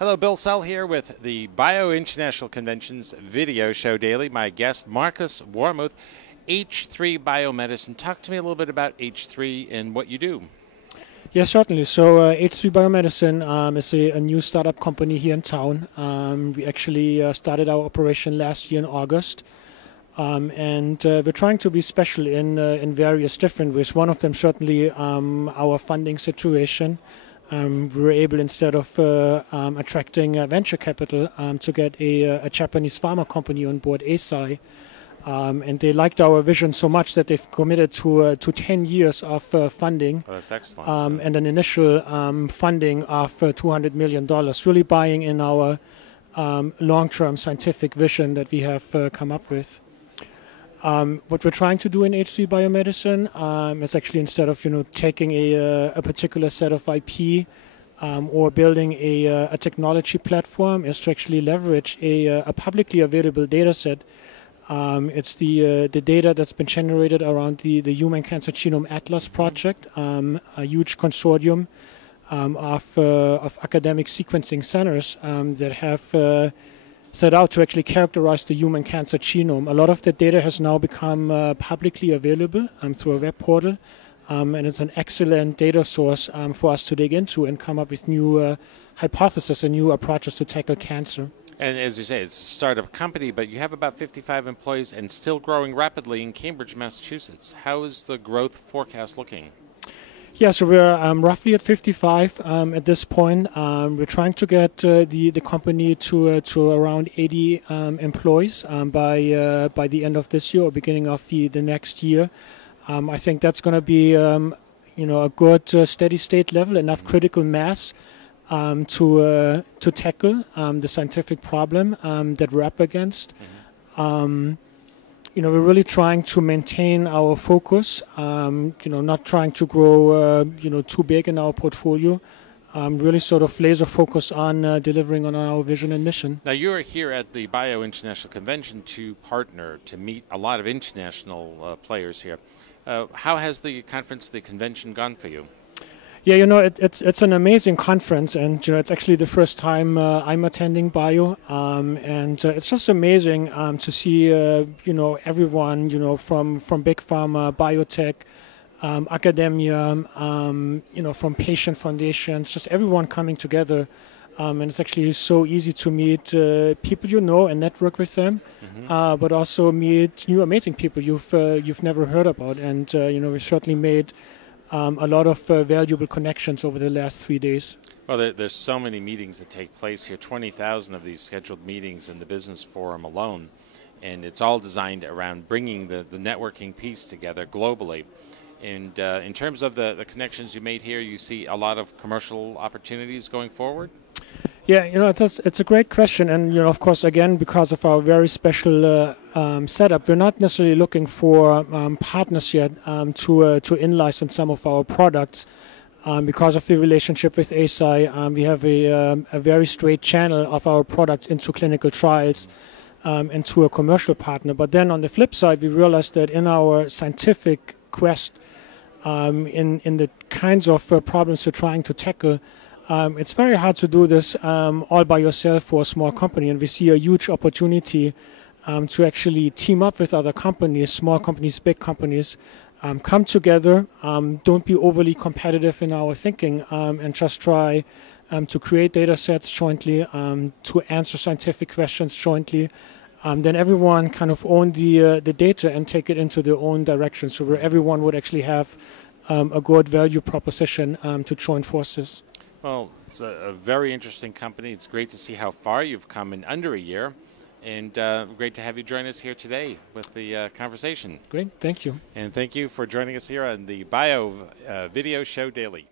Hello, Bill Sell here with the Bio International Convention's video show daily. My guest, Markus Warmuth, H3 Biomedicine. Talk to me a little bit about H3 and what you do. Yeah, certainly. So H3 Biomedicine is a new startup company here in town. We actually started our operation last year in August. And we're trying to be special in various different ways. One of them certainly our funding situation. We were able, instead of attracting venture capital, to get a Japanese pharma company on board, Eisai. And they liked our vision so much that they've committed to 10 years of funding. Oh, that's excellent. And an initial funding of $200 million, really buying in our long-term scientific vision that we have come up with. What we're trying to do in H3 Biomedicine is actually, instead of taking a particular set of IP or building a technology platform, is to actually leverage a publicly available data set. It's the data that's been generated around the Human Cancer Genome Atlas project, a huge consortium of academic sequencing centers that have set out to actually characterize the human cancer genome. A lot of that data has now become publicly available through a web portal, and it's an excellent data source for us to dig into and come up with new hypotheses and new approaches to tackle cancer. And as you say, it's a startup company, but you have about 55 employees and still growing rapidly in Cambridge, Massachusetts. How is the growth forecast looking? Yeah, so we're roughly at 55 at this point. We're trying to get the company to around 80 employees by the end of this year or beginning of the next year. I think that's going to be a good steady state level, enough critical mass to tackle the scientific problem that we're up against. We're really trying to maintain our focus, not trying to grow, too big in our portfolio, really sort of laser focus on delivering on our vision and mission. Now, you are here at the Bio International Convention to partner, to meet a lot of international players here. How has the convention gone for you? Yeah, it's an amazing conference, and it's actually the first time I'm attending Bio, and it's just amazing to see everyone from big pharma, biotech, academia, from patient foundations, just everyone coming together, and it's actually so easy to meet people and network with them, but also meet new amazing people you've never heard about, and we've certainly made a lot of valuable connections over the last 3 days. Well, there's so many meetings that take place here, 20,000 of these scheduled meetings in the business forum alone, and it's all designed around bringing the networking piece together globally. And in terms of the connections you made here, you see a lot of commercial opportunities going forward? Yeah, it's a great question, and of course, again, because of our very special setup, we're not necessarily looking for partners yet to in-license some of our products. Because of the relationship with Eisai, we have a very straight channel of our products into clinical trials and to a commercial partner. But then on the flip side, we realized that in our scientific quest, in the kinds of problems we're trying to tackle, it's very hard to do this all by yourself for a small company, and we see a huge opportunity to actually team up with other companies, small companies, big companies, come together, don't be overly competitive in our thinking, and just try to create data sets jointly, to answer scientific questions jointly. Then everyone kind of own the data and take it into their own direction, so where everyone would actually have a good value proposition to join forces. Well, it's a very interesting company. It's great to see how far you've come in under a year, and great to have you join us here today with the conversation. Great, thank you. And thank you for joining us here on the Bio Video Show Daily.